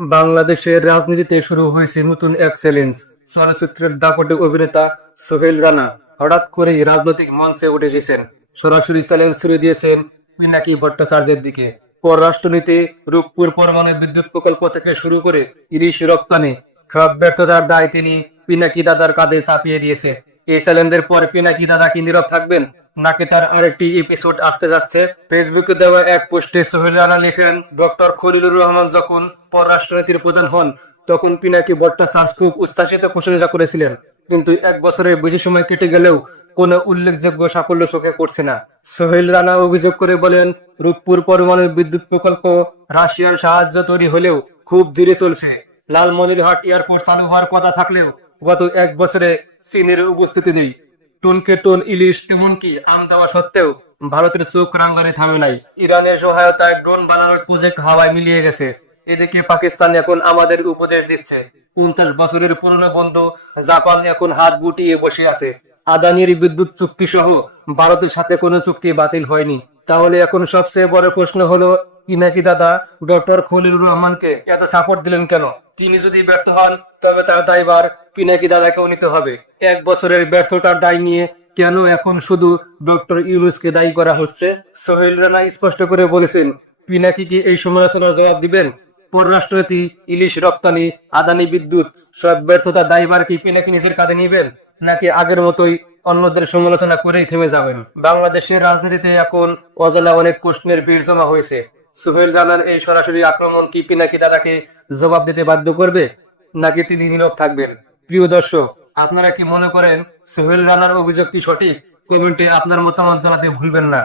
বাংলাদেশের রাজনীতিতে শুরু হয়েছে নতুন এক চ্যালেঞ্জ। চলচ্চিত্রের দাপটে অভিনেতা সোহেল রানা হঠাৎ করেই রাজনৈতিক মঞ্চে উঠে এসেছেন। সরাসরি চ্যালেঞ্জ ছুড়ে দিয়েছেন পিনাকি ভট্টাচার্যের দিকে। পররাষ্ট্রনীতি, রূপপুর পরমাণু বিদ্যুৎ প্রকল্প থেকে শুরু করে ইলিশ রপ্তানি, সব ব্যর্থতার দায় তিনি পিনাকি দাদার কাঁধে চাপিয়ে দিয়েছে এই চ্যালেঞ্জের পর পিনাকি দাদা কি নীরব থাকবেন? নাকি তার আরেকটি এপিসোড আসতে যাচ্ছে? ফেসবুকে দেওয়া এক পোস্টে সোহেল রানা লেখেন ডক্টর খলিলুর রহমান যখন পররাষ্ট্রনীতির প্রধান হন, তখন পিনাকি ভট্টাচার্য খুব উচ্ছ্বাসিত প্রশংসা করেছিলেন। কিন্তু এক বছরের বেশি সময় কেটে গেলেও কোনো উল্লেখযোগ্য সাফল্য চোখে পড়ছে না। সোহেল রানা অভিযোগ করে বলেন, রূপপুর পরমাণু বিদ্যুৎ প্রকল্প রাশিয়ার সাহায্য তৈরি হলেও খুব ধীরে চলছে। লালমনিরহাট এয়ারপোর্ট চালু হওয়ার কথা থাকলেও গত এক বছরে চীনের উপস্থিতি নেই। টনকে টন ইলিশ এমনকি আম দেওয়া সত্ত্বেও ভারতের চোখ রাঙ্গানি থামে নাই। ইরানের সহায়তায় ড্রোন বানানোর প্রজেক্ট হাওয়ায় মিলিয়ে গেছে। এদিকে পাকিস্তান এখন আমাদের উপদেশ দিচ্ছে। পঞ্চাশ বছরের পুরনো বন্ধু জাপান এখন হাত গুটিয়ে বসে আছে। আদানির বিদ্যুৎ চুক্তি সহ ভারতের সাথে কোনো চুক্তি বাতিল হয়নি। তাহলে এখন সবচেয়ে বড় প্রশ্ন হলো পিনাকি দাদা ডক্টর খলিলুর রহমানকে এত সাপোর্ট দিলেন কেন? তিনি যদি ব্যর্থ হন, তবে তার দায়ভার পিনাকি দাদাকেও নিতে হবে? এক বছরের ব্যর্থতার দায় নিয়ে কেন এখন শুধু ডক্টর ইউনুসকে দায়ী করা হচ্ছে? সোহেল রানা স্পষ্ট করে বলেছেন, পিনাকি কি এই সমালোচনার জবাব দিবেন? পররাষ্ট্রনীতি, ইলিশ রপ্তানি, আদানি বিদ্যুৎ, সব ব্যর্থতার দায়ভার কি পিনাকি নিজের কাঁধে নিবেন? নাকি আগের মতোই অন্যদের সমালোচনা করেই থেমে যাবেন? বাংলাদেশের রাজনীতিতে এখন অজানা অনেক প্রশ্নের ভিড় জমা হয়েছে। সুহেল রানার এই সরাসরি আক্রমণ কি পিনাকি দাদাকে জবাব দিতে বাধ্য করবে? নাকি তিনি নীরব থাকবেন? প্রিয় দর্শক, আপনারা কি মনে করেন সোহেল রানার অভিযোগ কি সঠিক? কমেন্টে আপনার মতামত জানাতে ভুলবেন না।